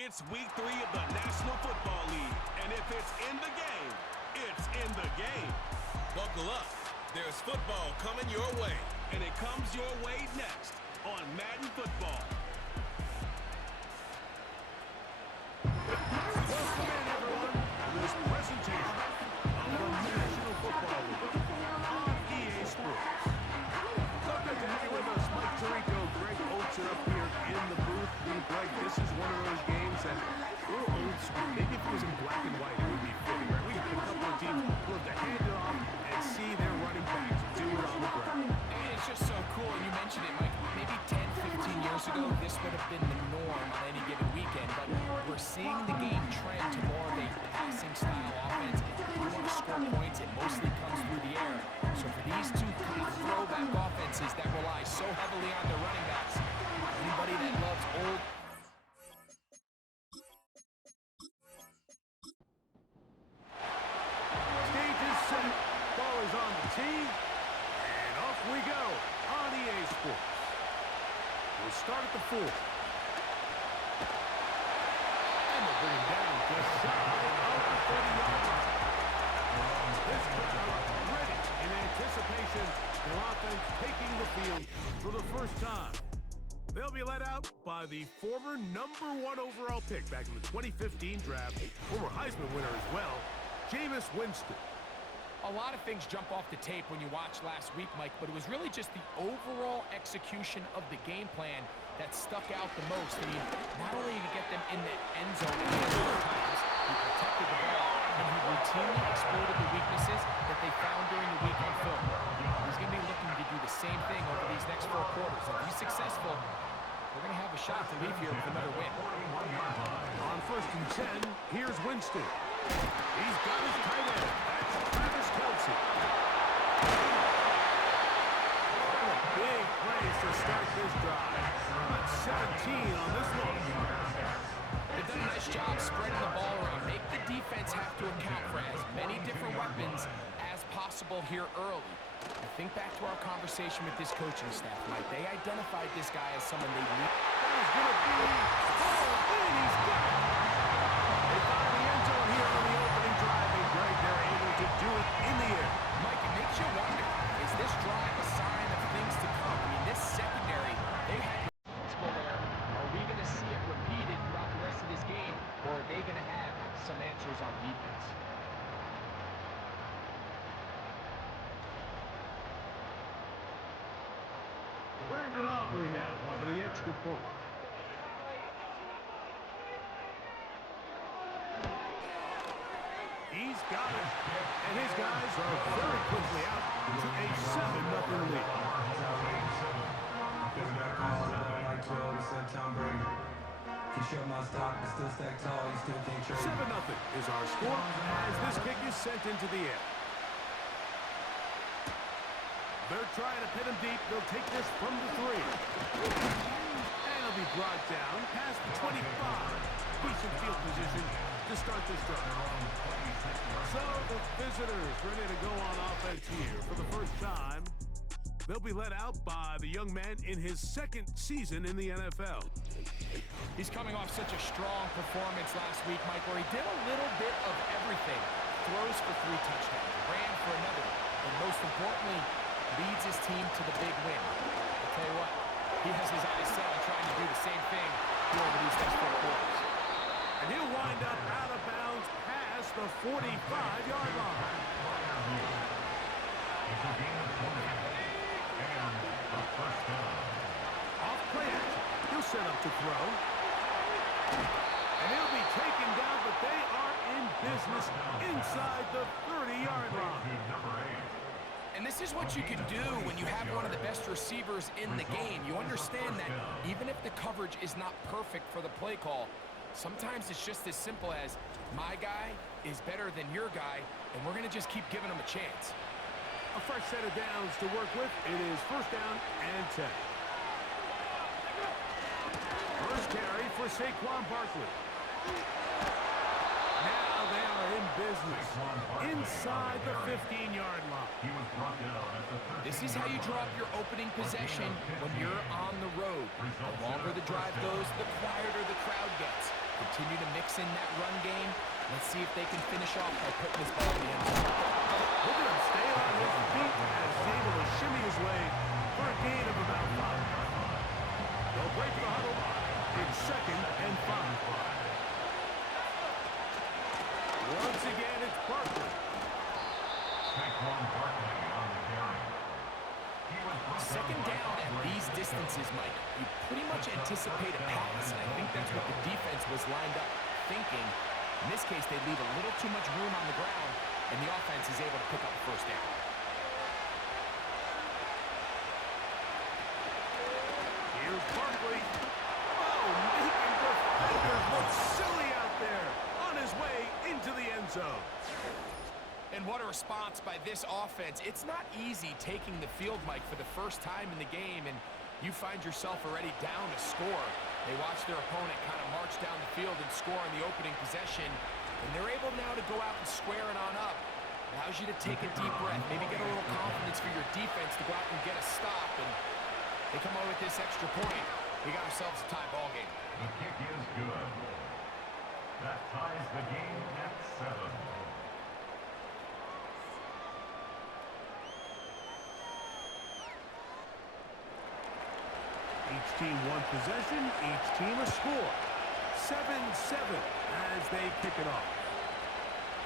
It's week 3 of the National Football League, and if it's in the game, it's in the game. Buckle up. There's football coming your way, and it comes your way next on Madden Football. Welcome in, everyone, to this presentation of the National Football League on EA Sports. So good to have you with us. Mike Tirico, Greg Oates are up here in the booth. And Greg, this is one of those games that we're old school. Maybe if it was in black and white, it would be fitting, right? We got a couple of teams who have to hand it off and see their running backs do it on the ground. And it's just so cool, and you mentioned it, Mike. Maybe 10, 15 years ago, this would have been the norm on any given weekend, but we're seeing the game trend to more of a passing-style offense. If you want to score points, it mostly comes through the air. So for these two kind of throwback offenses that rely so heavily on their running backs, anybody that loves old... Stage is set. Ball is on the tee. And off we go on EA Sports. We'll start at the 4. And they'll bring him down just shy of the 30-yard line. This crowd ready in anticipation for offense taking the field for the first time. They'll be led out by the former #1 overall pick back in the 2015 draft, former Heisman winner as well, Jameis Winston. A lot of things jump off the tape when you watched last week, Mike, but it was really just the overall execution of the game plan that stuck out the most. I mean, not only did he get them in the end zone a handful of times, he protected the ball, and he routinely exploited the weaknesses that they found during the week on film. He's going to be looking to do the same thing over these next 4 quarters. If he's successful, we're going to have a shot to leave here with another win. On 1st and 10, here's Winston. He's got his tight end. That's Travis Kelce. Big plays to start this drive. That's 17 on this one. They've done a nice job spreading the ball around. Make the defense have to account for as many different weapons as possible here early. Think back to our conversation with this coaching staff, Mike. They identified this guy as someone they knew. That is going to be and he's got it. They find the end zone here on the opening drive, and Greg, they're able to do it in the air. Mike, it makes you wonder, is this drive a sign of things to come? I mean, this secondary, they had responsible there. Are we going to see it repeated throughout the rest of this game, or are they going to have some answers on defense? Brandon Aubrey now for the extra point. He's got it. And his guys are very quickly out to a 7-0 lead. 7-0 is our score as this kick is sent into the air. They're trying to pin him deep. They'll take this from the 3. And he'll be brought down past the 25. Decent field position to start this drive. So the visitors ready to go on offense here for the first time. They'll be led out by the young man in his 2nd season in the NFL. He's coming off such a strong performance last week, Mike, where he did a little bit of everything. Throws for 3 touchdowns, ran for another, and most importantly, leads his team to the big win. I'll tell you what, he has his eyes set on trying to do the same thing here over these next 4 quarters. And he'll wind up out of bounds past the 45-yard line. Off play action. He'll set up to throw. And he'll be taken down, but they are in business inside the 30-yard line. And this is what you can do when you have one of the best receivers in the game. You understand that even if the coverage is not perfect for the play call, sometimes it's just as simple as my guy is better than your guy, and we're going to just keep giving him a chance. A fresh set of downs to work with. It is 1st down and 10. First carry for Saquon Barkley. Now they are in business inside the 15-yard line. This is how you draw up your opening possession when you're on the road. The longer the drive goes, the quieter the crowd gets. The continue to mix in that run game. Let's see if they can finish off by putting this ball in the end zone. Look at him stay on his feet as he's able to shimmy his way for a gain of about 5. They'll break the huddle. It's 2nd and 5. Once again, it's Barkley. Second down at these distances, Mike, you pretty much anticipate a pass, and I think that's what the defense was lined up thinking. In this case, they leave a little too much room on the ground, and the offense is able to pick up the first down. Here's Barkley. Oh, making defenders look silly out there on his way into the end zone. And what a response by this offense. It's not easy taking the field, Mike, for the first time in the game, and you find yourself already down a score. They watch their opponent kind of march down the field and score on the opening possession, and they're able now to go out and square it on up. Allows you to take a deep breath, maybe get a little confidence for your defense to go out and get a stop, and they come out with this extra point. We got ourselves a tie ball game. The kick is good. That ties the game at 7. Each team one possession, each team a score. 7-7 as they kick it off.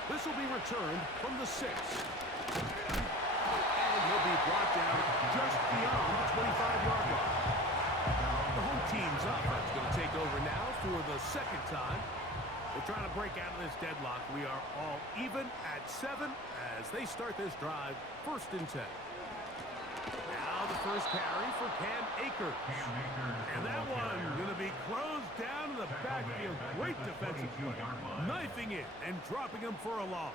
This will be returned from the 6. And he'll be brought down just beyond the 25-yard line. The home team's offense going to take over now for the 2nd time. They're trying to break out of this deadlock. We are all even at 7 as they start this drive, 1st and 10. Now the first carry for Cam Akers. And that one going to be closed down in the backfield. Great defensive play. Knifing it and dropping him for a loss.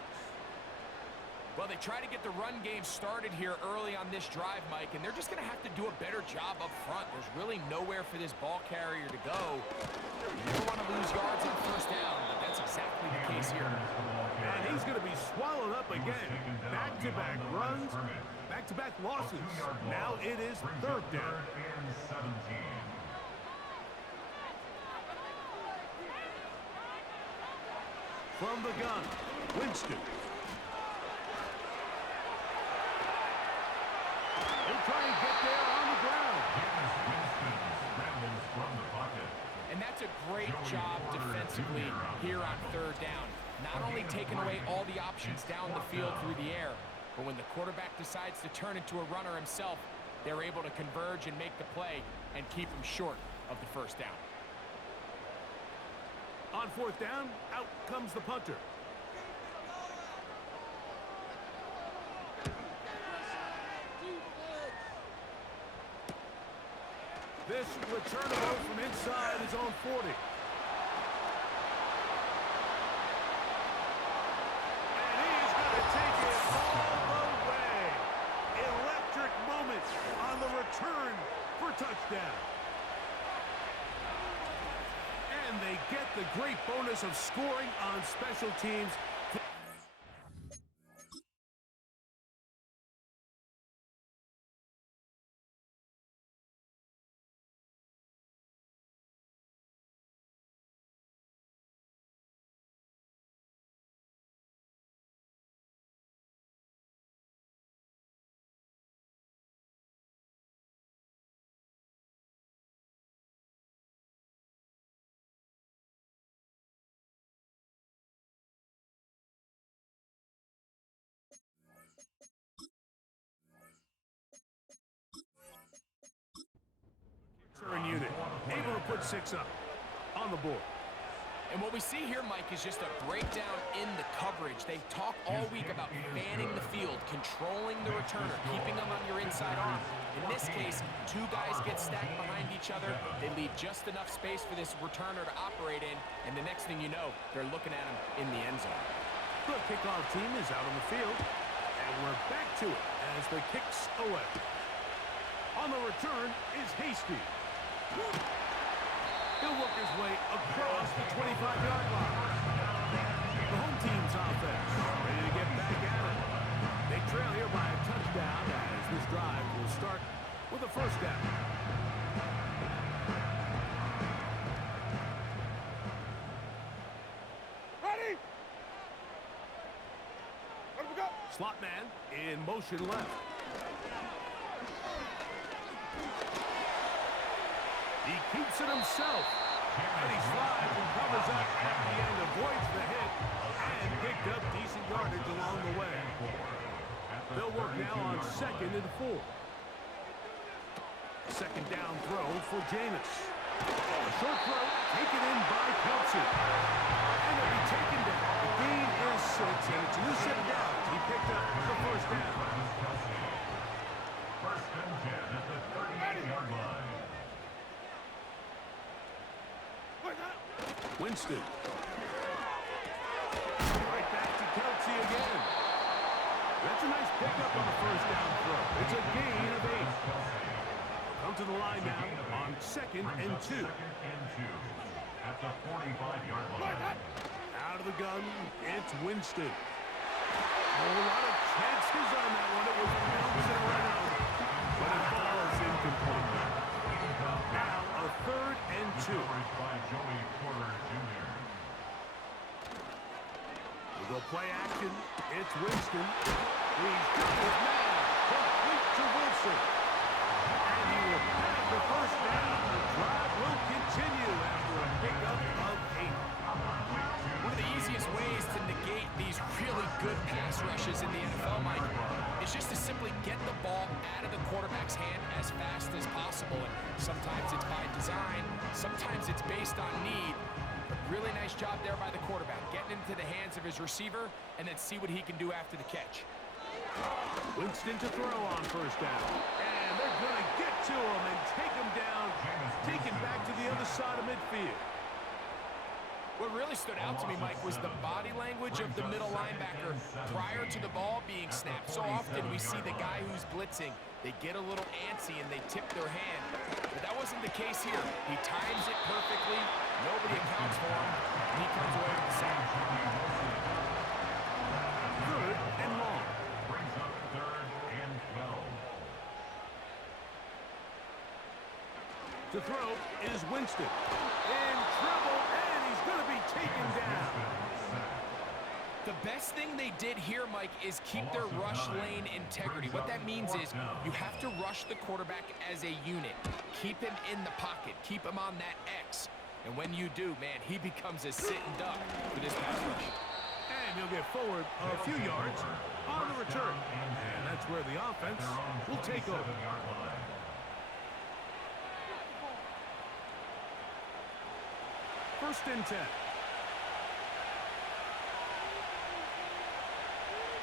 Well, they try to get the run game started here early on this drive, Mike, and they're just going to have to do a better job up front. There's really nowhere for this ball carrier to go. You never want to lose yards on 1st down, but that's exactly the case here. And he's going to be swallowed up again. Back-to-back runs, back-to-back losses. Now it is 3rd down. From the gun, Winston. He'll try and get there on the ground. And that's a great job defensively here on 3rd down. Not only taking away all the options down the field through the air, but when the quarterback decides to turn into a runner himself, they're able to converge and make the play and keep him short of the 1st down. On 4th down, out comes the punter. This returnable from inside his own 40. And he's going to take it all the way. Electric moment on the return for touchdown. And they get the great bonus of scoring on special teams. In unit, able to put 6 up on the board. And what we see here, Mike, is just a breakdown in the coverage. They talk all week about fanning the field, controlling the returner, keeping them on your inside arm. In this case, 2 guys get stacked behind each other. They leave just enough space for this returner to operate in, and the next thing you know, they're looking at him in the end zone. The kickoff team is out on the field, and we're back to it as the kicks away. On the return is Hasty. He'll work his way across the 25-yard line. The home team's offense ready to get back at it. They trail here by a touchdown as this drive will start with a 1st down. Slot man in motion left. He keeps it himself. And he slides and covers up at the end, avoids the hit, and picked up decent yardage along the way. They'll work now on 2nd and 4. Second down throw for Jameis. A short throw taken in by Kelsey. And it'll be taken down. The gain is 6, and it's a new set of downs. He picked up the first down. First and 10 at the 38-yard line. Winston. Right back to Kelsey again. That's a nice pickup on the first down throw. It's a gain of 8. Come to the line now on 2nd and 2. At the 45-yard line. Out of the gun, it's Winston. A lot of chances on that one. It was bouncing around, but it falls incomplete. Now a 3rd and 2. By Joey Porter Jr. We'll go play action. It's Winston. He's got his man. Complete to Wilson. And he will have the first down. The drive will continue after a pickup of 8. One of the easiest ways to negate these really good pass rushes in the NFL, Mike, is just to simply get the ball out of the quarterback's hand as fast as possible. And sometimes it's by design, sometimes it's based on need. But really nice job there by the quarterback, getting into the hands of his receiver and then see what he can do after the catch. Winston to throw on first down. And they're going to get to him and take him down, take him back to the other side of midfield. What really stood out to me, Mike, was the body language of the middle linebacker prior to the ball being snapped. So often we see the guy who's blitzing, they get a little antsy and they tip their hand. But that wasn't the case here. He times it perfectly. Nobody accounts for him. And he comes away with the sack. 3rd and long. Brings up 3rd and 12. To throw is Winston. In trouble, and he's going to be taken down. The best thing they did here, Mike, is keep their rush lane integrity. What that means is you have to rush the quarterback as a unit. Keep him in the pocket. Keep him on that X. And when you do, man, he becomes a sitting duck for this pass rush. And he'll get forward a few yards on the return. And that's where the offense will take over. First and 10.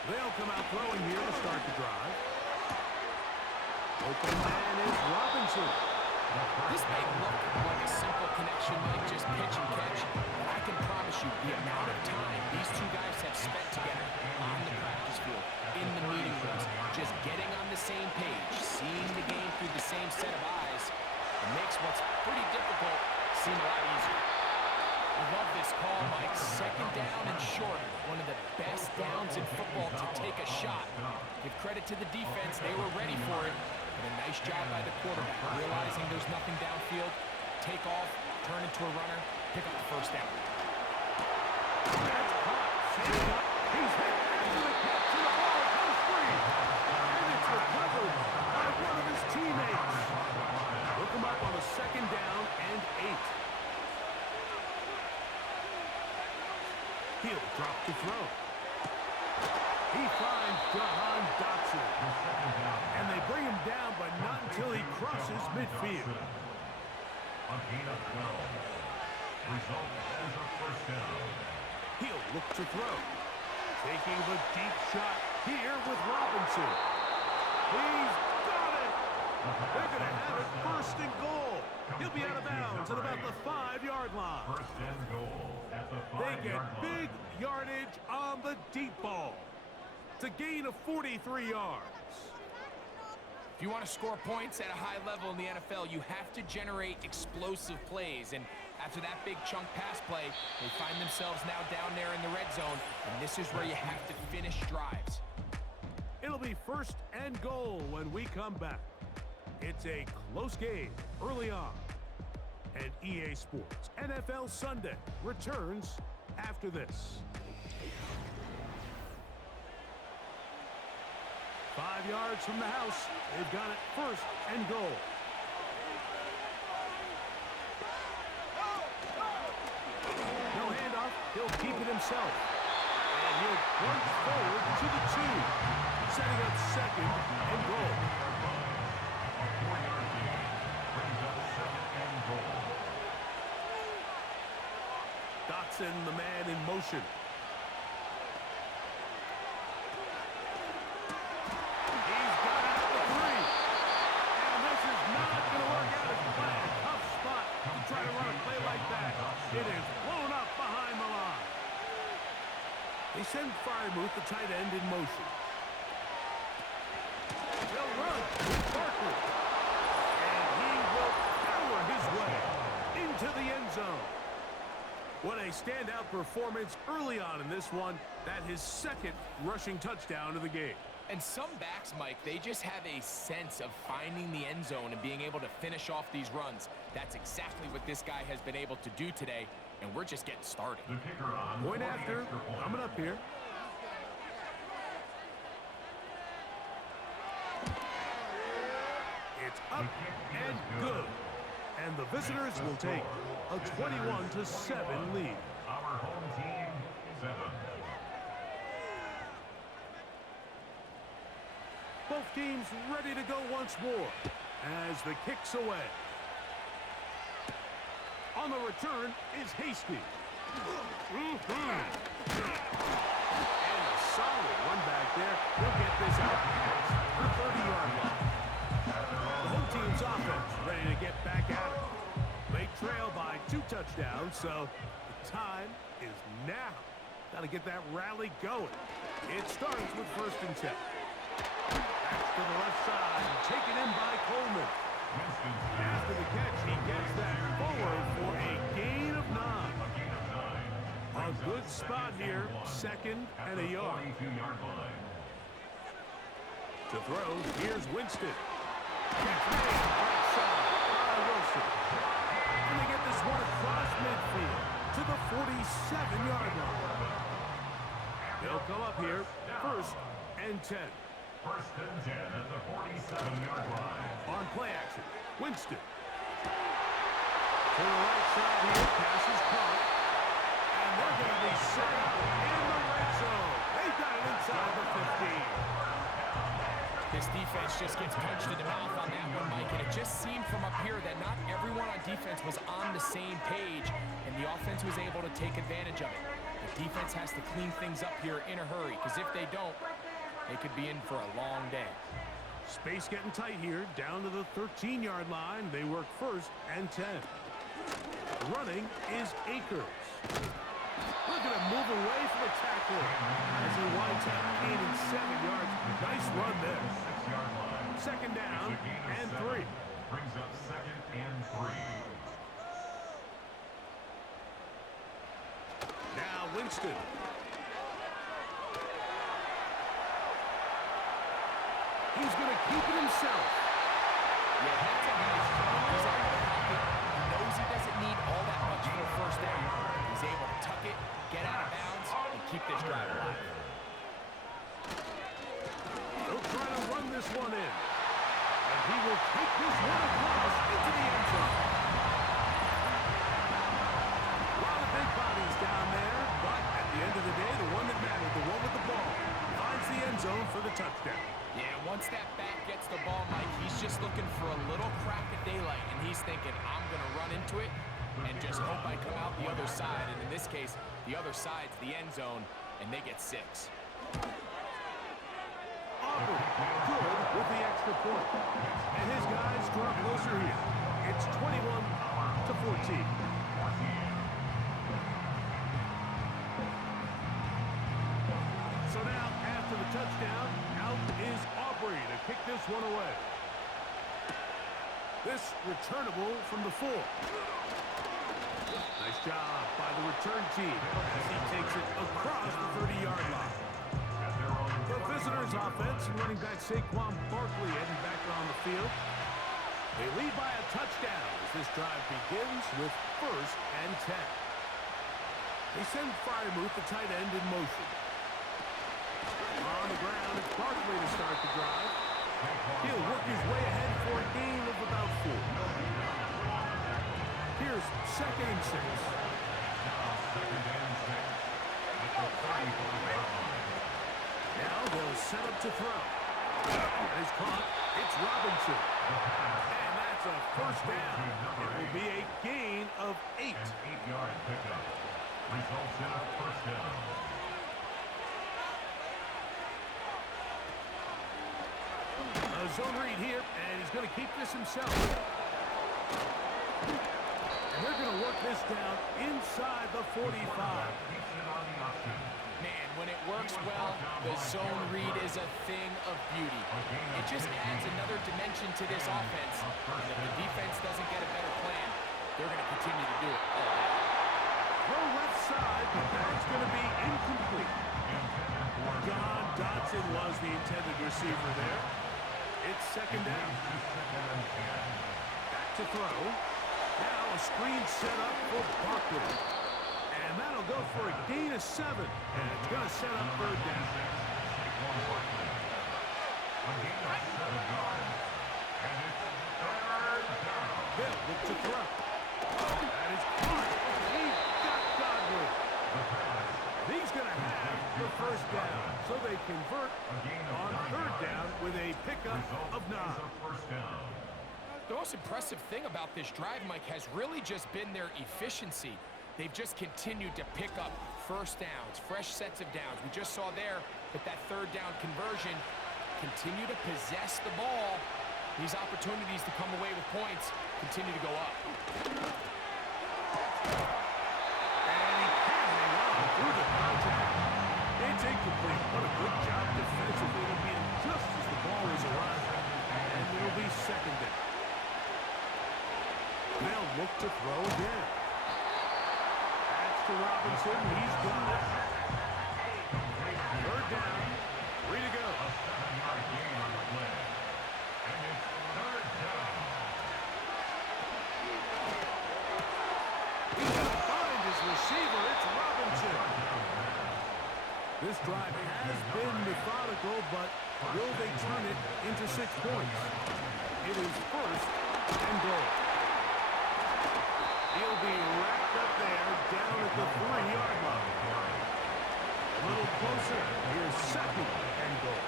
They'll come out throwing here to start the drive. Open man is Robinson. This may look like a simple connection, like just pitch and catch, but I can promise you the amount of time these two guys have spent together on the practice field, in the meeting rooms, just getting on the same page, seeing the game through the same set of eyes, it makes what's pretty difficult seem a lot easier. I love this call, Mike. 2nd down and short. One of the best downs in football to take a shot. Give credit to the defense. They were ready for it. But a nice job by the quarterback. Realizing there's nothing downfield. Take off, turn into a runner, pick up the first down. That's caught. He's hit after the catch, and the ball goes free. And it's recovered by one of his teammates. Look him up on a 2nd down and 8. He'll drop the throw. He finds Jahan Dotson. And they bring him down, but not until he crosses midfield. A gain of 12. Result is a first down. He'll look to throw. Taking the deep shot here with Robinson. He's got it. They're going to have it 1st and goal. He'll be out of bounds at about the 5-yard line. First and goal at the 5-yard line. They get big yardage on the deep ball. It's a gain of 43 yards. If you want to score points at a high level in the NFL, you have to generate explosive plays. And after that big chunk pass play, they find themselves now down there in the red zone. And this is where you have to finish drives. It'll be 1st and goal when we come back. It's a close game early on. And EA Sports NFL Sunday returns after this. 5 yards from the house. They've got it first and goal. No handoff. He'll keep it himself. And he'll plunge forward to the 2. Setting up second and goal. A 4-yard gain brings up second and goal. Dotson, the man in motion. He's got it at the 3. And this is not going to work out as planned. Tough spot to try to run a play like that. It is blown up behind the line. They send Freiermuth, the tight end, in motion. They'll run with Barkley. And he will power his way into the end zone. What a standout performance early on in this one. That his second rushing touchdown of the game. And some backs, Mike, they just have a sense of finding the end zone and being able to finish off these runs. That's exactly what this guy has been able to do today, and we're just getting started. The kicker on Point after, coming up here. It's up and good. And the visitors will take a 21-7 lead. Our home team, 7. Both teams ready to go once more as the kick's away. On the return is Hasty. And a solid one back there. He'll get this out past the 30-yard line. The home team's offense ready to get back at it. They trail by 2 touchdowns, so the time is now. Got to get that rally going. It starts with 1st and 10. Back to the left side, taken in by Coleman. After the catch, he gets that forward for a gain of 9. A good spot here, 2nd and a yard. To throw, here's Winston. Catch made, right side by Wilson. And they get this one across midfield to the 47-yard line. They'll come up here, 1st and 10. 1st and 10 at the 47-yard line. On play action, Winston. To the right side here, pass is caught. And they're going to be safe in the red zone. They've got it inside the 15. This defense just gets punched in the mouth on that one, Mike, and it just seemed from up here that not everyone on defense was on the same page, and the offense was able to take advantage of it. The defense has to clean things up here in a hurry, because if they don't, they could be in for a long day. Space getting tight here, down to the 13-yard line. They work 1st and 10. Running is Akers. Look at him move away from the tackler as he winds up gaining 7 yards. Nice run there. 6-yard line. 2nd down and 3. Brings up 2nd and 3. Now Winston. He's going to keep it himself. Yeah, that's a nice job. He's out of the pocket. He knows he doesn't need all that much for a 1st down. He's able to tuck it, get out of bounds, and keep this drive alive. He'll try to run this one in. And he will take this one across into the end zone. A lot of big bodies down there, but at the end of the day, the one that mattered, the one with the ball, finds the end zone for the touchdown. Yeah, once that back gets the ball, Mike, he's just looking for a little crack of daylight, and he's thinking, I'm going to run into it and just hope I come out the other side. And in this case, the other side's the end zone, and they get 6. Auburn, good with the extra point. And his guys draw closer here. It's 21-14. So now, after the touchdown, out is Aubrey to kick this one away. This returnable from the 4. Nice job by the return team as he takes it across the 30-yard line. The visitors' offense and running back Saquon Barkley heading back on the field. They lead by a touchdown as this drive begins with 1st and 10. They send Freiermuth, the tight end, in motion. On the the ground. It's Barkley to start the drive. He'll work his way ahead for a gain of about 4. Here's 2nd and 6. Now they'll set up to throw. And he's caught. It's Robinson. And that's a first down. It will be a gain of 8. An 8-yard pickup. Results in a first down. A zone read here, and he's going to keep this himself. And they're going to work this down inside the 45. Man, when it works well, the zone read is a thing of beauty. It just adds another dimension to this offense. And if the defense doesn't get a better plan, they're going to continue to do it all day. Throw left side, but that's going to be incomplete. John Dodson was the intended receiver there. It's 2nd down. Back to throw. Now a screen set up for Barkley. And that'll go for a gain of 7. And it's going to set up 3rd down. Bill look to throw. That is caught. He got Godwin. He's going to have the first down. So they convert on 3rd down with a pickup of 9. The most impressive thing about this drive, Mike, has really just been their efficiency. They've just continued to pick up first downs, fresh sets of downs. We just saw there that 3rd down conversion, continue to possess the ball. These opportunities to come away with points continue to go up. And he can't hang on through the contact. It's incomplete. What a good job defensively to beat him just as the ball was arriving. And it'll be 2nd down. They'll look to throw again. That's to Robinson. He's got it. 3rd down. 3 to go. A 7-yard gain on the play. And it's 3rd down. He's going to find his receiver. It's Robinson. This drive has been methodical, but will they turn it into 6 points? It is 1st and goal. He'll be wrapped up there down at the 3-yard line. A little closer. Here's 2nd and goal.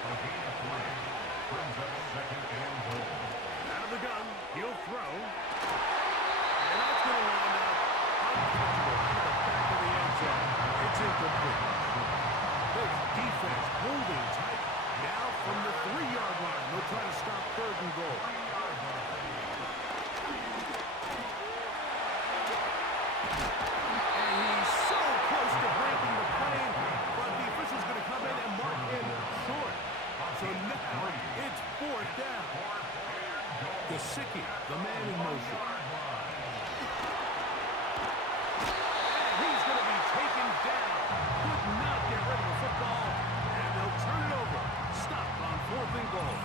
Brings up 2nd and goal. Out of the gun. He'll throw. And that's going to wind up uncomfortable into the back of the end zone. It's incomplete. This defense holding tight. Now from the 3-yard line. They'll try to stop 3rd and goal. And he's so close to breaking the play, but the official's going to come in and mark him short. So now it's 4th down. Gesicki, the man in motion. And he's going to be taken down. Could not get rid of the football, and they'll turn it over. Stop on 4th and goal.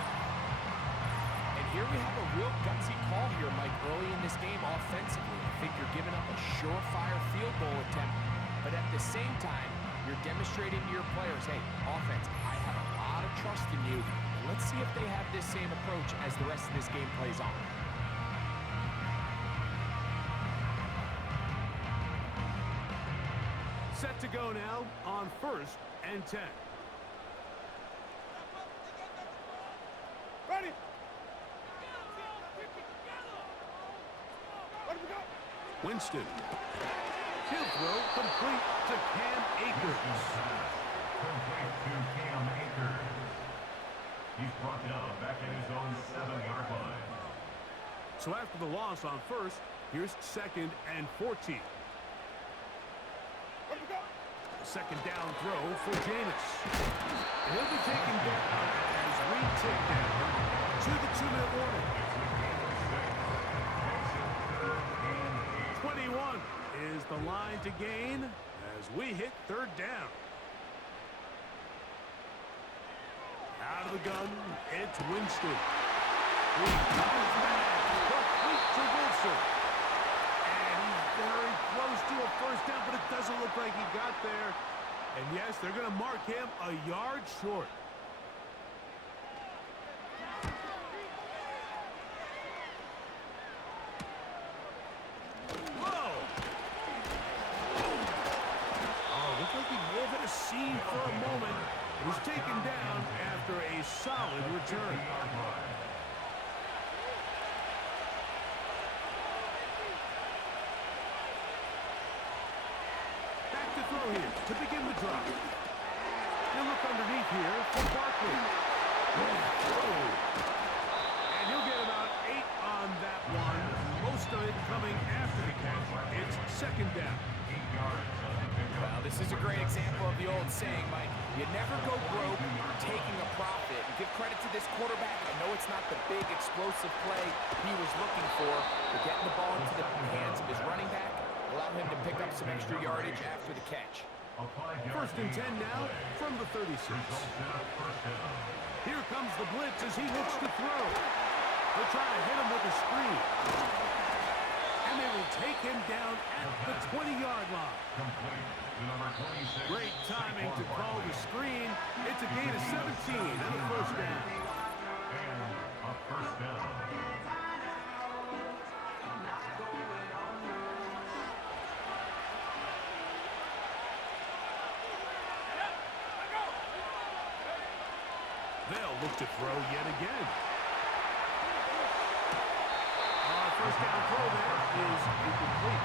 And here we have a real gutsy call here, Mike, early in this game offensively. I think you're giving up a surefire field goal attempt, but at the same time, you're demonstrating to your players, hey, offense, I have a lot of trust in you. Let's see if they have this same approach as the rest of this game plays on. Set to go now on 1st and 10. Ready. Winston. He'll throw complete to Cam Akers. Complete to Cam Akers. He's brought down back at his own 7-yard line. So after the loss on 1st, here's 2nd and 14. 2nd down throw for Jameis. He'll be taken down as we tick down to the 2-minute warning. 21 is the line to gain as we hit 3rd down. Out of the gun, it's Winston. He comes back, complete to Wilson. And he's very close to a 1st down, but it doesn't look like he got there. And yes, they're going to mark him a yard short. return. Back to throw here to begin the drive. He'll look underneath here for Barkley. And he'll get about 8 on that one. Most of it coming after the catch. It's second down. Well, this is a great example of the old saying, Mike. You never go broke taking a profit. And give credit to this quarterback. I know it's not the big, explosive play he was looking for, but getting the ball into the hands of his running back allowed him to pick up some extra yardage after the catch. First and 10 now from the 36. Here comes the blitz as he looks to throw. They'll try to hit him with a screen. And they will take him down at the 20-yard line. Great timing to call the screen. It's a gain of 17 and a first down. They'll look to throw yet again. First down throw there is incomplete.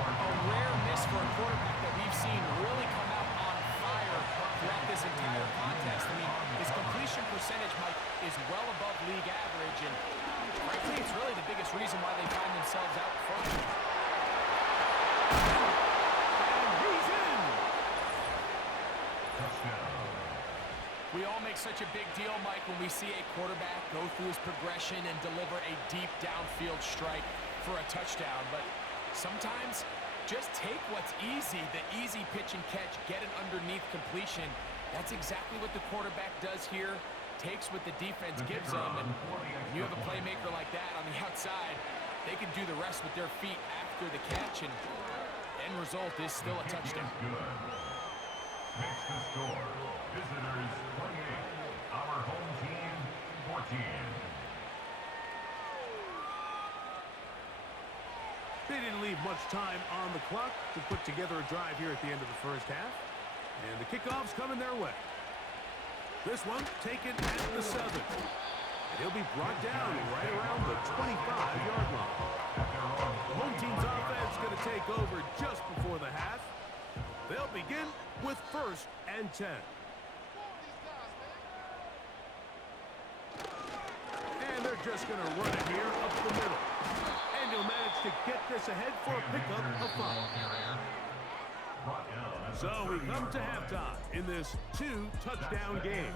A rare miss for a quarterback that we've seen really come out on fire throughout this entire contest. I mean, his completion percentage, Mike, is well above league average, and frankly, it's really the biggest reason why they find themselves out front. And he's in! We all make such a big deal, Mike, when we see a quarterback go through his progression and deliver a deep downfield strike for a touchdown. But sometimes, just take what's easy, the easy pitch and catch, get an underneath completion. That's exactly what the quarterback does here. Takes what the defense gives them, and when you have a playmaker like that on the outside, they can do the rest with their feet after the catch, and end result is still a touchdown. Makes the score. Visitors 28. Our home team 14. They didn't leave much time on the clock to put together a drive here at the end of the first half. And the kickoff's coming their way. This one taken at the 7. And he'll be brought down right around the 25-yard line. The home team's offense going to take over just before the half. They'll begin with first and 10. And they're just going to run it here up the middle. And he'll manage to get this ahead for a pickup of 5. So we come to halftime in this 2-touchdown game.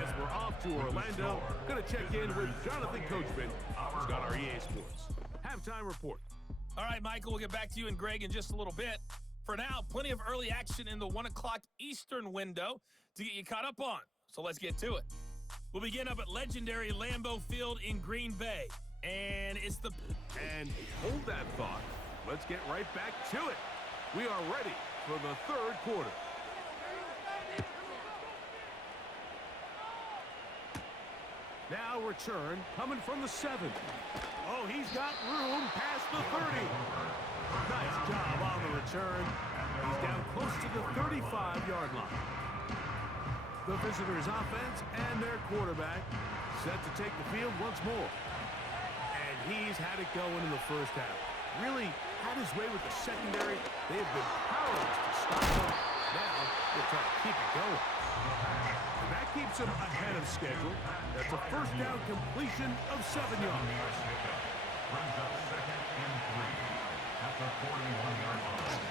As we're off to Orlando, going to check in with Jonathan Coachman, who's got our EA Sports halftime report. All right, Michael, we'll get back to you and Greg in just a little bit. For now, plenty of early action in the 1 o'clock Eastern window to get you caught up on. So let's get to it. We'll begin up at legendary Lambeau Field in Green Bay. And it's the... And hold that thought. Let's get right back to it. We are ready for the third quarter. Now return coming from the 7. Oh, he's got room past the 30. Nice job on the return. He's down close to the 35-yard line. The visitors' offense and their quarterback set to take the field once more. And he's had it going in the first half. Really had his way with the secondary. They have been powerless to stop him. Now they're trying to keep it going. And that keeps him ahead of schedule. That's a first down completion of 7 yards. Brings up second and 3 at the 41-yard line.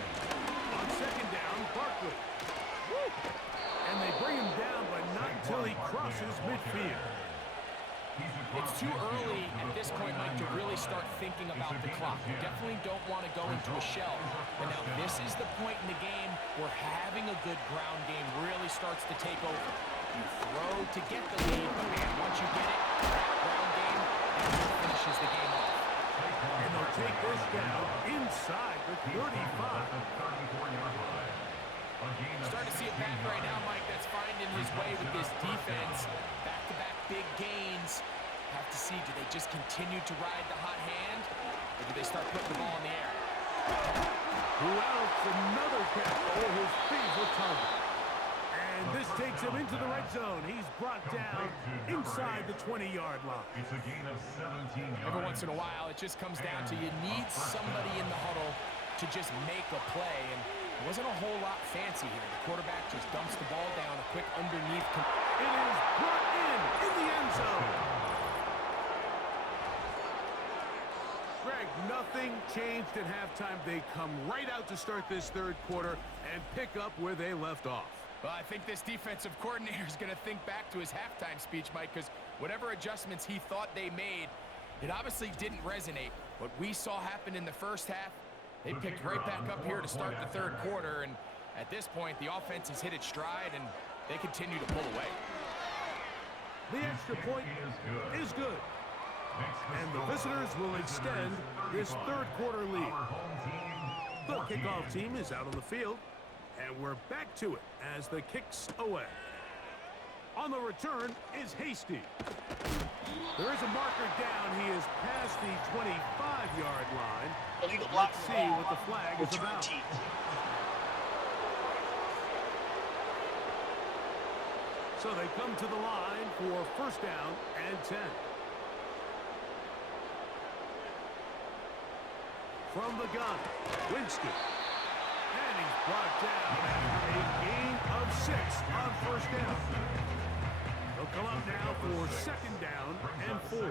On second down, Barkley. Woo! And they bring him down, but not until he crosses midfield. It's too early at this point, Mike, to really start thinking about the clock. You definitely don't want to go into a shell. But now this is the point in the game where having a good ground game really starts to take over. You throw to get the lead, but man, once you get it, that ground game, that's what finishes the game off. And they'll take this down inside the 35. Starting to see it back right now, Mike, that's finding his way with this defense. Back-to-back big gains. Have to see, do they just continue to ride the hot hand, or do they start putting the ball in the air? Who else? Another catch. Oh, his favorite target. And this takes him into the red zone. He's brought down inside the 20-yard line. It's a gain of 17 yards. Every once in a while, it just comes down to you need somebody in the huddle to just make a play, and it wasn't a whole lot fancy here. The quarterback just dumps the ball down, a quick underneath. It is brought in the end zone. Greg, nothing changed at halftime. They come right out to start this third quarter and pick up where they left off. Well, I think this defensive coordinator is going to think back to his halftime speech, Mike, because whatever adjustments he thought they made, it obviously didn't resonate. What we saw happen in the first half, they picked right back up here to start the third quarter, and at this point, the offense has hit its stride, and they continue to pull away. The extra point is good. And the visitors will extend this third quarter lead. The kickoff team is out on the field, and we're back to it as the kick's away. On the return is Hasty. There is a marker down. He is past the 25-yard line. Illegal block. Let's see what the flag is about. So they come to the line for first down and 10. From the gun, Winston. And he's brought down after a gain of 6 on first down. They'll come up now for second down and 4.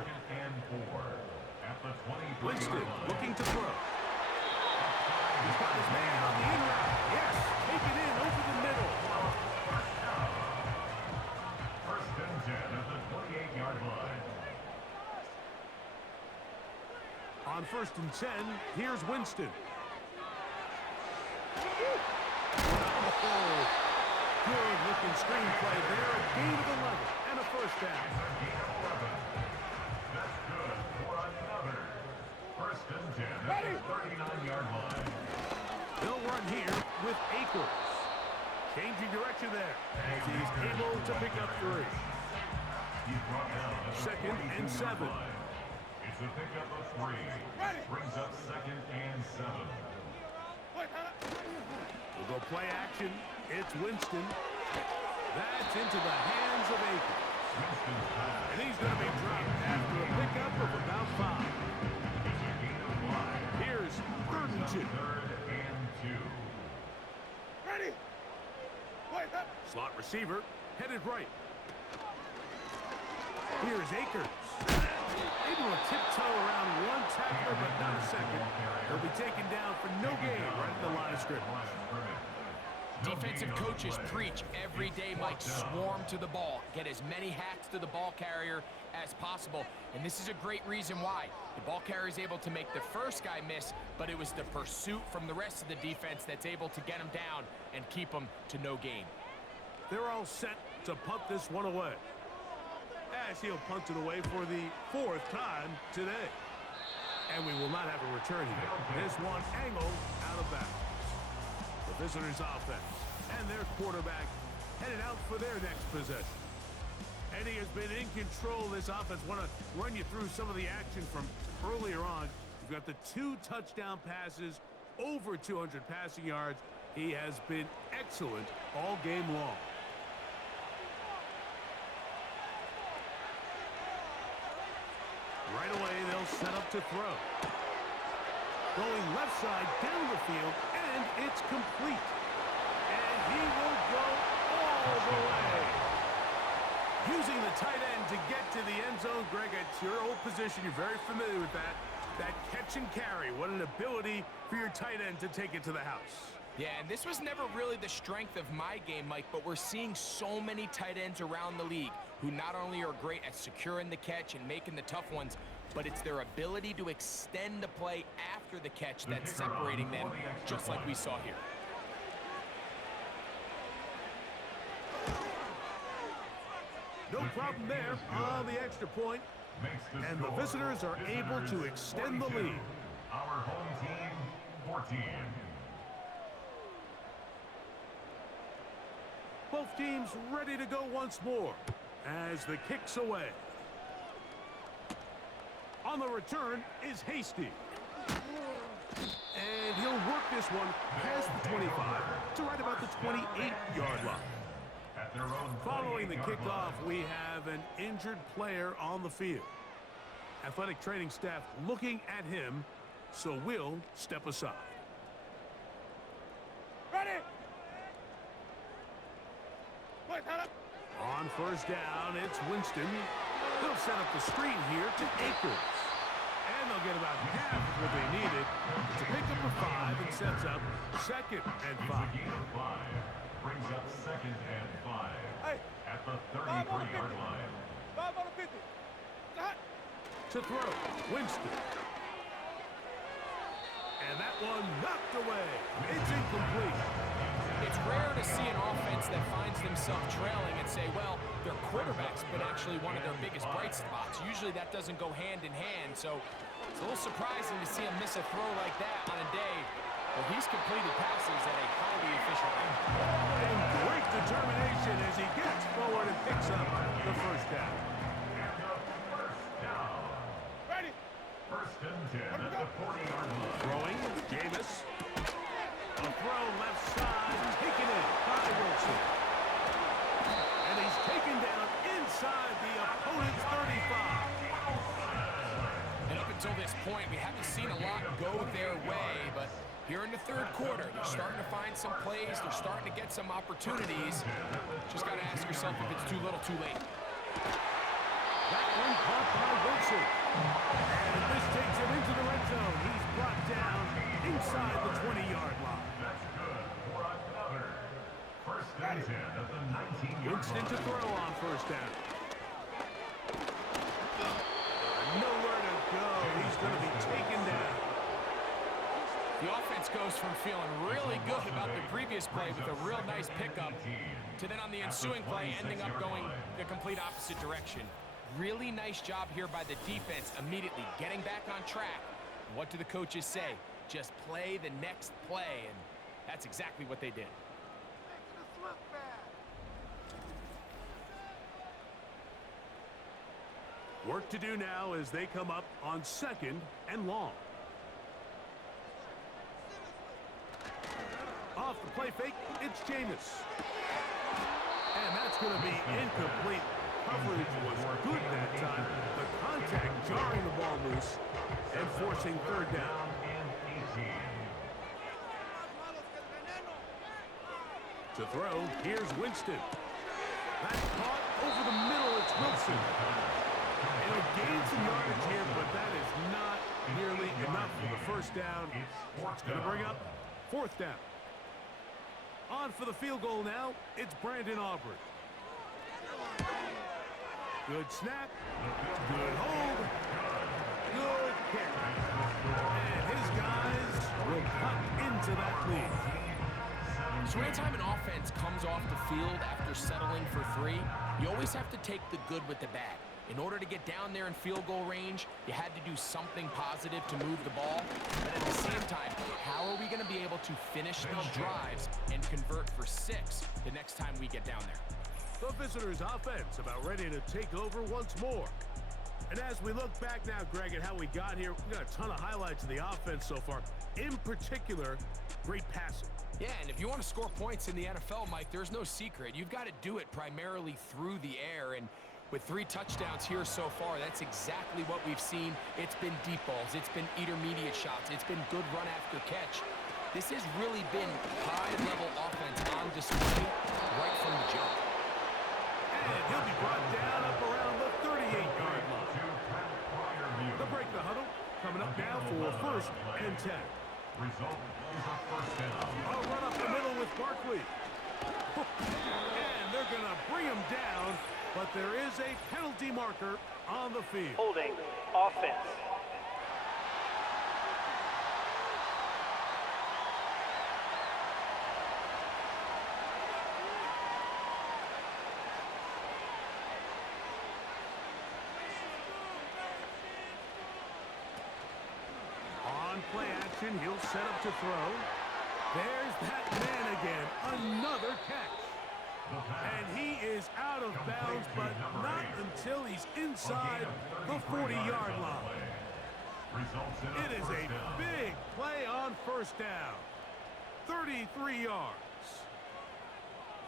Winston looking to throw. He's got his man on the in route. Yes, take it in over the middle. First and 10 at the 28-yard line. On first and 10, here's Winston. Oh, good-looking screenplay there. A gain of 11 and a first down. That's good for another. First and 10 at the 39-yard line. They'll run here with Akers. Changing direction there as he's able to pick up 3. He's brought down at the Second and 7. line. It's a pickup of 3. Brings up second and 7. We'll go play action. It's Winston. That's into the hands of Akers. And he's going to be dropped after a pickup of about 5. Here's third and 2. Third and 2. Slot receiver headed right. Here's Akers. Able to tiptoe around one tackler, but not a second. He'll be taken down for no gain right at the line of scrimmage. Defensive coaches preach every day, Mike, swarm to the ball. Get as many hacks to the ball carrier as possible. And this is a great reason why. The ball carrier is able to make the first guy miss, but it was the pursuit from the rest of the defense that's able to get him down and keep him to no gain. They're all set to punt this one away, as he'll punt it away for the 4th time today. And we will not have a return here. This one angled out of bounds. The visitors' offense and their quarterback headed out for their next possession. And he has been in control of this offense. Want to run you through some of the action from earlier on. You've got the 2 touchdown passes, over 200 passing yards. He has been excellent all game long. Right away, they'll set up to throw. Going left side down the field, and it's complete. And he will go all the way. Using the tight end to get to the end zone, Greg, it's your old position. You're very familiar with that. That catch and carry. What an ability for your tight end to take it to the house. Yeah, and this was never really the strength of my game, Mike, but we're seeing so many tight ends around the league who not only are great at securing the catch and making the tough ones, but it's their ability to extend the play after the catch that's separating them, just like we saw here. No problem there on the extra point. And the visitors are able to extend the lead. Our home team, 14. Both teams ready to go once more as the kick's away. On the return is Hasty. And he'll work this one past the 25 to right about the 28-yard line. At their own Following the 28-yard kickoff, line. we have an injured player on the field. Athletic training staff looking at him, so we'll step aside. Ready. On first down, it's Winston. He'll set up the screen here to Akers. And they'll get about half of what they needed. It's a pickup of 5 and sets up 2nd and 5. It's a gain of 5. Brings up 2nd and 5. Hey. At the 33-yard line. 5 on the 50. Hot. To throw, Winston. And that one knocked away. It's incomplete. It's rare to see an offense that finds themselves trailing and say, well, their quarterback's been actually one of their biggest bright spots. Usually that doesn't go hand in hand, so it's a little surprising to see him miss a throw like that on a day where he's completed passes at a highly efficient rate. And great determination as he gets forward and picks up the first down. And the first down. Ready. First and 10 at the 40-yard line. Throwing, Jameis. A throw left side, taken in by Wilson. And he's taken down inside the opponent's 35. And up until this point, we haven't seen a lot go their way, but here in the third quarter, they're starting to find some plays. They're starting to get some opportunities. Just got to ask yourself if it's too little, too late. That one caught by Wilson. And this takes him into the red zone. He's brought down inside the 20-yard line. That's good for another. First and 10 at the 19-yard Winston to line. throw on first down. Nowhere to go. He's going to be taken down. The offense goes from feeling really good about the previous play with a real nice pickup to then on the ensuing play ending up going the complete opposite direction. Really nice job here by the defense immediately getting back on track. What do the coaches say? Just play the next play, and that's exactly what they did. Work to do now as they come up on 2nd and long. Off the play fake, it's Jameis. And that's going to be incomplete. Coverage was good that time. The contact jarring the ball loose and forcing third down. And 18. To throw, here's Winston. That's caught over the middle, it's Wilson. And he'll gain some yardage here, but that is not nearly enough for the first down. It's going to bring up 4th down. On for the field goal now, it's Brandon Aubrey. Good snap, good hold, good kick. And his guys will cut into that lead. So anytime an offense comes off the field after settling for 3, you always have to take the good with the bad. In order to get down there in field goal range, you had to do something positive to move the ball. But at the same time, how are we going to be able to finish these drives and convert for 6 the next time we get down there? The visitors' offense about ready to take over once more. And as we look back now, Greg, at how we got here, we got a ton of highlights of the offense so far. In particular, great passing. Yeah, and if you want to score points in the NFL, Mike, there's no secret. You've got to do it primarily through the air, and with 3 touchdowns here so far, that's exactly what we've seen. It's been deep balls. It's been intermediate shots. It's been good run after catch. This has really been high-level offense on display right from the jump. And he'll be brought down up around the 38-yard line. They'll break the huddle. Coming up now for 1st and 10. Result is a first down. A run up the middle with Barkley. And they're going to bring him down, but there is a penalty marker on the field. Holding offense. On play action, he'll set up to throw. There's that man again. Another catch. And he is out of bounds, but not until he's inside the 40-yard line. It is a big play on first down. 33 yards.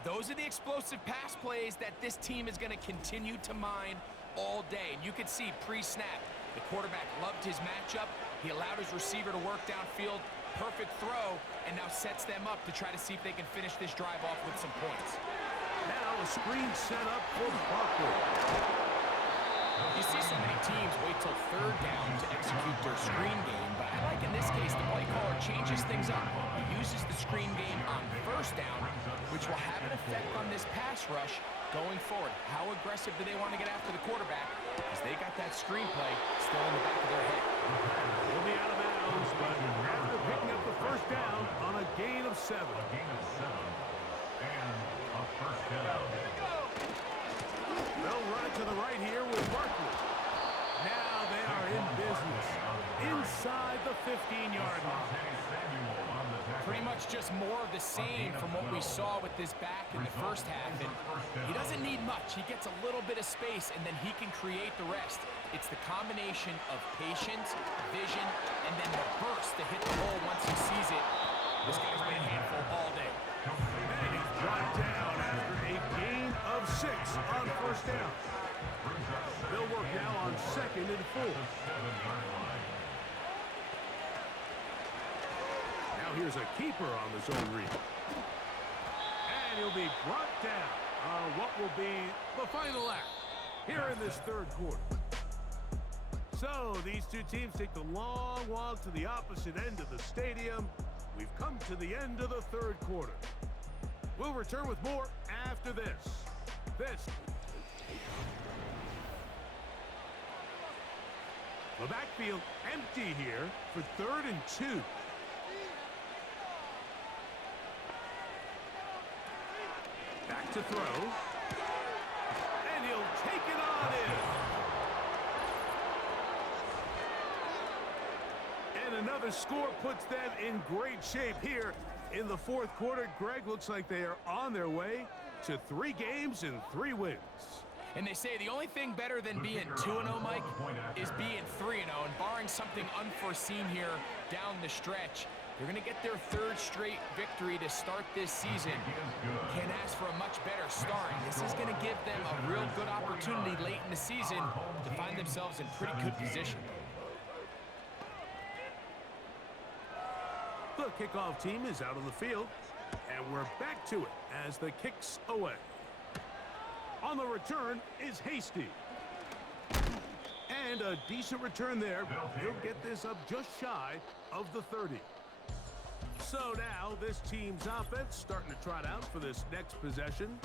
Those are the explosive pass plays that this team is going to continue to mine all day. And you could see pre-snap, the quarterback loved his matchup. He allowed his receiver to work downfield. Perfect throw, and now sets them up to try to see if they can finish this drive off with some points. Now a screen set up for Barkley. You see so many teams wait till third down to execute their screen game, but I like in this case the play caller changes things up. He uses the screen game on first down, which will have an effect on this pass rush going forward. How aggressive do they want to get after the quarterback? Because they got that screen play still in the back of their head. He'll be out of bounds, but after picking up the first down on a gain of 7. A gain of 7. And a first down. They'll run it to the right here with Barkley. Now they are in business inside the 15-yard line. Pretty much just more of the same from what we saw with this back in the first half. And he doesn't need much. He gets a little bit of space, and then he can create the rest. It's the combination of patience, vision, and then the burst to hit the hole once he sees it. This guy's been a handful all day. And he's brought down after a gain of 6 on first down. They'll work now on 2nd and 4. Now here's a keeper on the zone read. And he'll be brought down on what will be the final act here in this third quarter. So these two teams take the long walk to the opposite end of the stadium. We've come to the end of the third quarter. We'll return with more after this. The backfield empty here for 3rd and 2. Back to throw. And he'll take it on in. And another score puts them in great shape here in the fourth quarter. Greg, looks like they are on their way to 3 games and 3 wins. And they say the only thing better than being 2-0, Mike, is being 3-0. And barring something unforeseen here down the stretch, they're going to get their 3rd straight victory to start this season. Can't ask for a much better start. This is going to give them a real good opportunity late in the season to find themselves in pretty good position. The kickoff team is out on the field, and we're back to it as the kick's away. On the return is Hasty. And a decent return there. He'll get this up just shy of the 30. So now this team's offense starting to trot out for this next possession.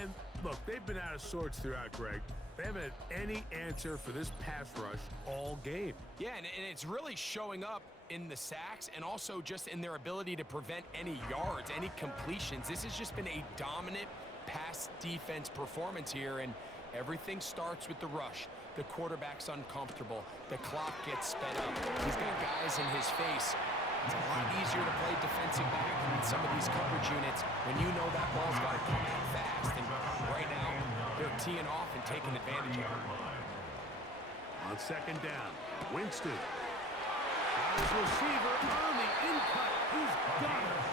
And look, they've been out of sorts throughout, Greg. They haven't had any answer for this pass rush all game. Yeah, and it's really showing up in the sacks and also just in their ability to prevent any yards, any completions. This has just been a dominant pass defense performance here, and everything starts with the rush. The quarterback's uncomfortable. The clock gets sped up. He's got guys in his face. It's a lot easier to play defensive back in some of these coverage units when you know that ball's got to come out fast. And right now, they're teeing off and taking advantage of it. On 2nd down, Winston. Got his receiver on the in-cut. He's got it.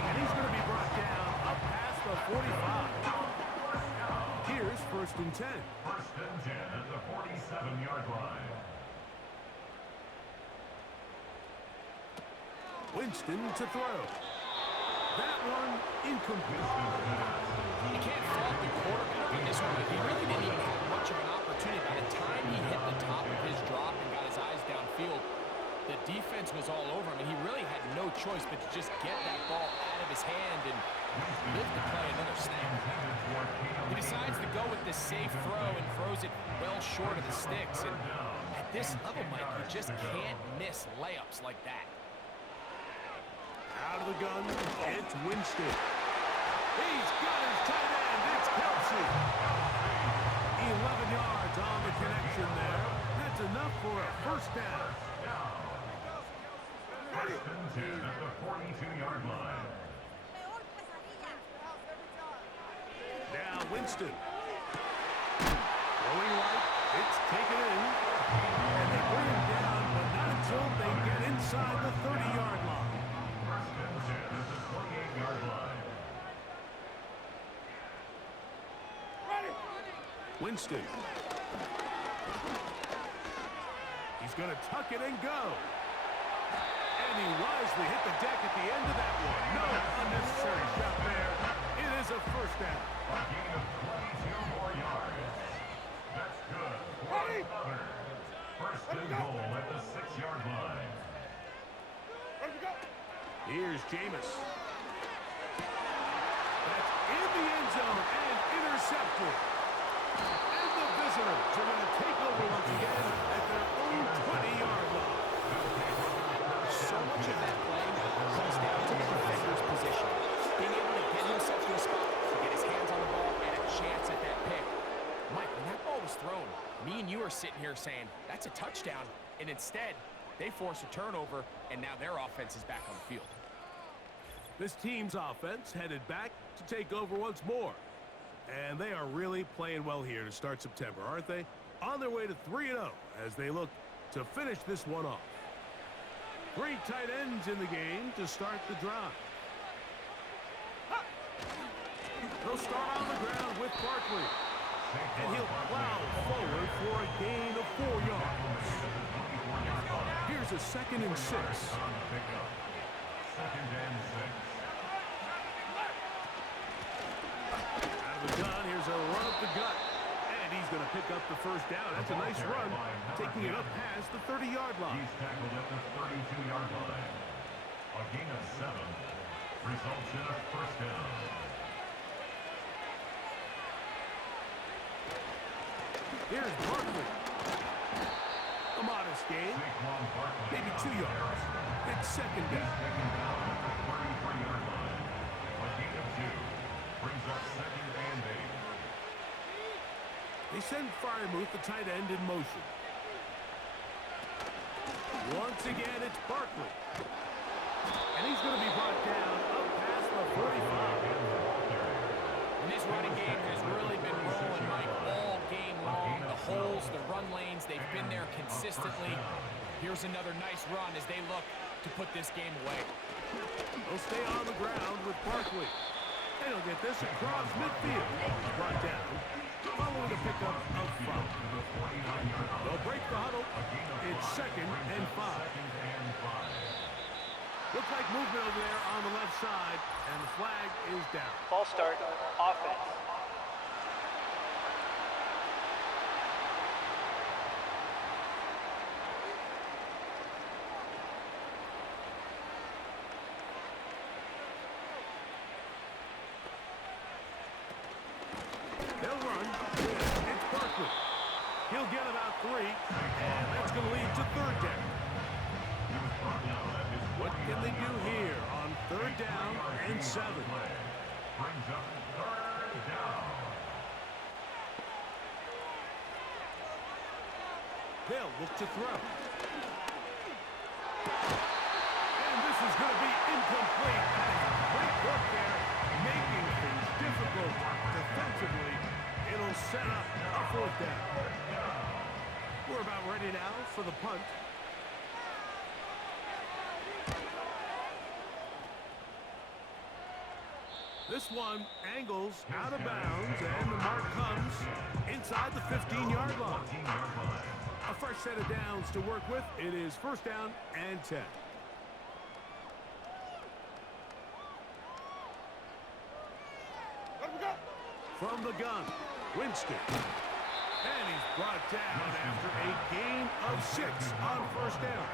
And he's going to be brought down up past the 45. Here's 1st and 10. 1st and 10 at the 47-yard line. Winston to throw. That one incomplete. You can't fault the quarterback in this one. He really didn't even have much of an opportunity. By the time he hit the top of his drop and got his eyes downfield, the defense was all over him, and he really had no choice but to just get that ball out of his hand and live to play another snap. He decides to go with the safe throw and throws it well short of the sticks. And at this level, Mike, you just can't miss layups like that. Out of the gun, it's Winston. He's got his tight end. It's Kelsey. 11 yards on the connection there. That's enough for a first down. 1st and 10 at the 42-yard line. Now Winston. Throwing right. It's taken in. And they bring him down, but not until they get inside the 30-yard line. 1st and 10 at the 28-yard line. Winston. He's going to tuck it and go. And he wisely hit the deck at the end of that one. No unnecessary shot there. It is a first down. A gain of 22 more yards. That's good for another. First and goal at the 6-yard line. Ready to go. Here's Jameis. That's in the end zone and intercepted. And the visitors are going to take over once again at their own 20-yard line. So much of that play comes down to the defender's position. Being able to get himself to a spot, to get his hands on the ball, and a chance at that pick. Mike, when that ball was thrown, me and you are sitting here saying, that's a touchdown. And instead, they force a turnover, and now their offense is back on the field. This team's offense headed back to take over once more. And they are really playing well here to start September, aren't they? On their way to 3-0 as they look to finish this one off. 3 tight ends in the game to start the drive. They'll start on the ground with Barkley. And he'll plow forward for a gain of 4 yards. Here's a 2nd and 6. 2nd and 6. Out of the gun, here's a run up the gut. And he's going to pick up the first down. That's a nice run, taking it up past the 30-yard line. He's tackled at the 32-yard line. A gain of 7 results in a first down. Here's Barkley. A modest gain, maybe 2 yards. It's 2nd down. Taken down at the 33-yard line. A gain of 2 brings up 2nd and 8. They send Freiermuth, the tight end, in motion. Once again, it's Barkley. And he's going to be brought down up past the 45. And this running game has really been rolling, Mike, all game long. The holes, the run lanes, they've been there consistently. Here's another nice run as they look to put this game away. They'll stay on the ground with Barkley. And he'll get this across midfield. Brought down, following a pickup of 5. They'll break the huddle. It's 2nd and 5. Looks like movement over there on the left side, and the flag is down. False start, offense. They'll run. It's Barkley. He'll get about 3, and that's going to lead to 3rd down. What can they do here on 3rd down and 7? Brings up 3rd down. They'll look to throw. And this is going to be incomplete. Great work there, making things difficult defensively. It'll set up a 4th down. We're about ready now for the punt. This one angles out of bounds, and the mark comes inside the 15-yard line. A fresh set of downs to work with. It is 1st down and 10. Let him go. From the gun, Winston. And he's brought down after a gain of 6 on 1st down.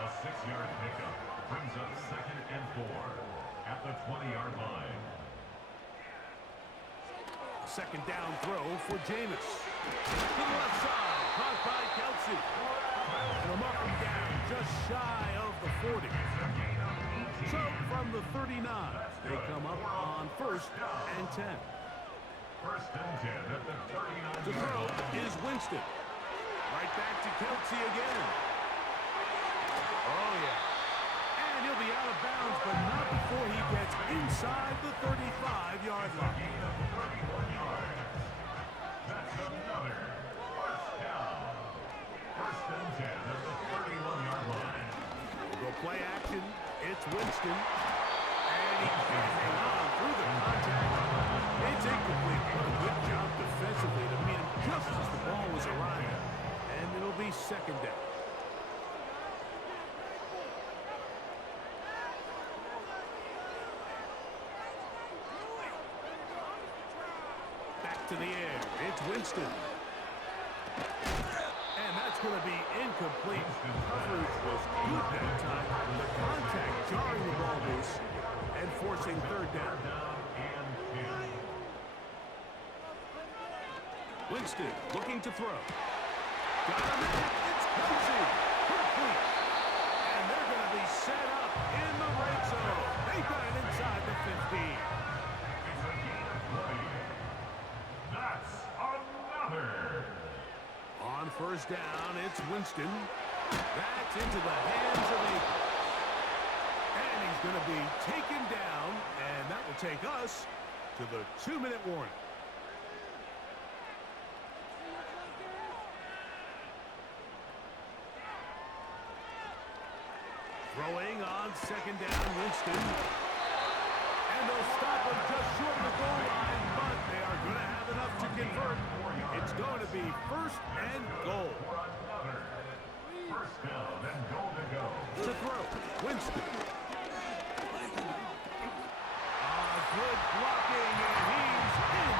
A 6-yard pickup brings up 2nd and 4 at the 20-yard line. 2nd down throw for Jameis. To the left side, caught by Kelsey. And a marking down just shy of the 40. So from the 39, they come up on 1st and 10. 1st and 10 at the 39. To throw is Winston. Right back to Kelsey again. Oh, yeah. And he'll be out of bounds, but not before he gets inside the 35-yard line. That's another 1st down. 1st and 10 at the 31-yard line. We'll go play action. It's Winston. And he can't hang on through the contact. It's incomplete. What a good job defensively second down. Back to the air. It's Winston. And that's going to be incomplete. Coverage was good that time. The contact jarring the ball loose and forcing third down. Winston looking to throw. Got him in. It's Kelsey. Complete. And they're going to be set up in the red zone. They got it inside the 15. It's a gain of 20. That's another. On first down, it's Winston. That's into the hands of Akers. And he's going to be taken down, and that will take us to the 2-minute warning. Throwing on second down, Winston. And they'll stop him just short of the goal line, but they are going to have enough to convert. It's going to be first and goal. First down and goal to go. To throw, Winston. Good blocking, and he's in.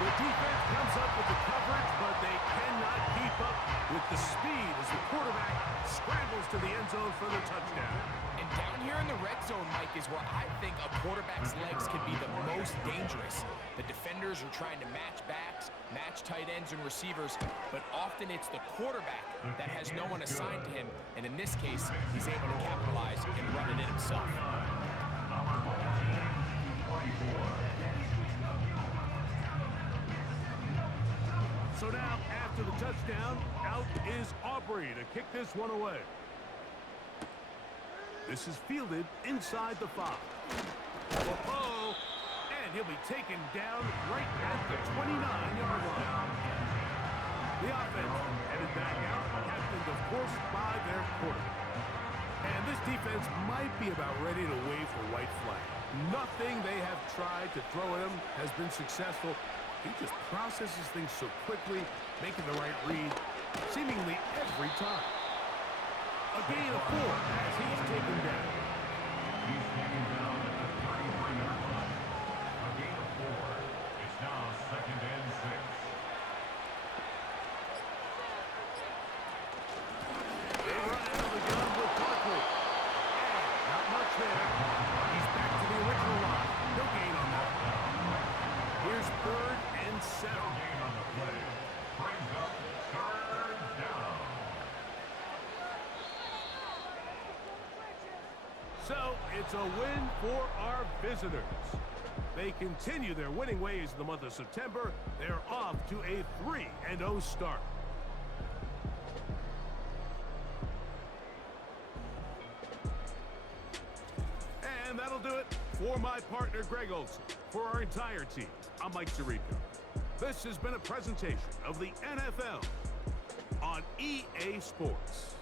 The defense comes up with the coverage, but they cannot keep up with the speed as the quarterback scrambles to the end zone for the touchdown. And down here in the red zone, Mike, is where I think a quarterback's legs can be the most dangerous. The defenders are trying to match backs, match tight ends and receivers, but often it's the quarterback that has no one assigned to him, and in this case, he's able to capitalize and run it in himself. So now, after the touchdown, out is Aubrey to kick this one away. This is fielded inside the 5. Whoa! And he'll be taken down right at the 29-yard line. The offense headed back out, captained, of course, by their quarterback. And this defense might be about ready to wave for white flag. Nothing they have tried to throw at him has been successful. He just processes things so quickly, making the right read, seemingly every time. A gain of 4 as he's taken down. He's taken down at the 33-yard line. A gain of 4. It's now second and 6. They run out of the gun with Barkley. And not much there. He's back to the original line. No gain on that. Here's third and 7. Gain on the play. Brings up third down. So it's a win for our visitors. They continue their winning ways in the month of September. They're off to a 3-0 start. And that'll do it for my partner, Greg Olson. For our entire team, I'm Mike Tirico. This has been a presentation of the NFL on EA Sports.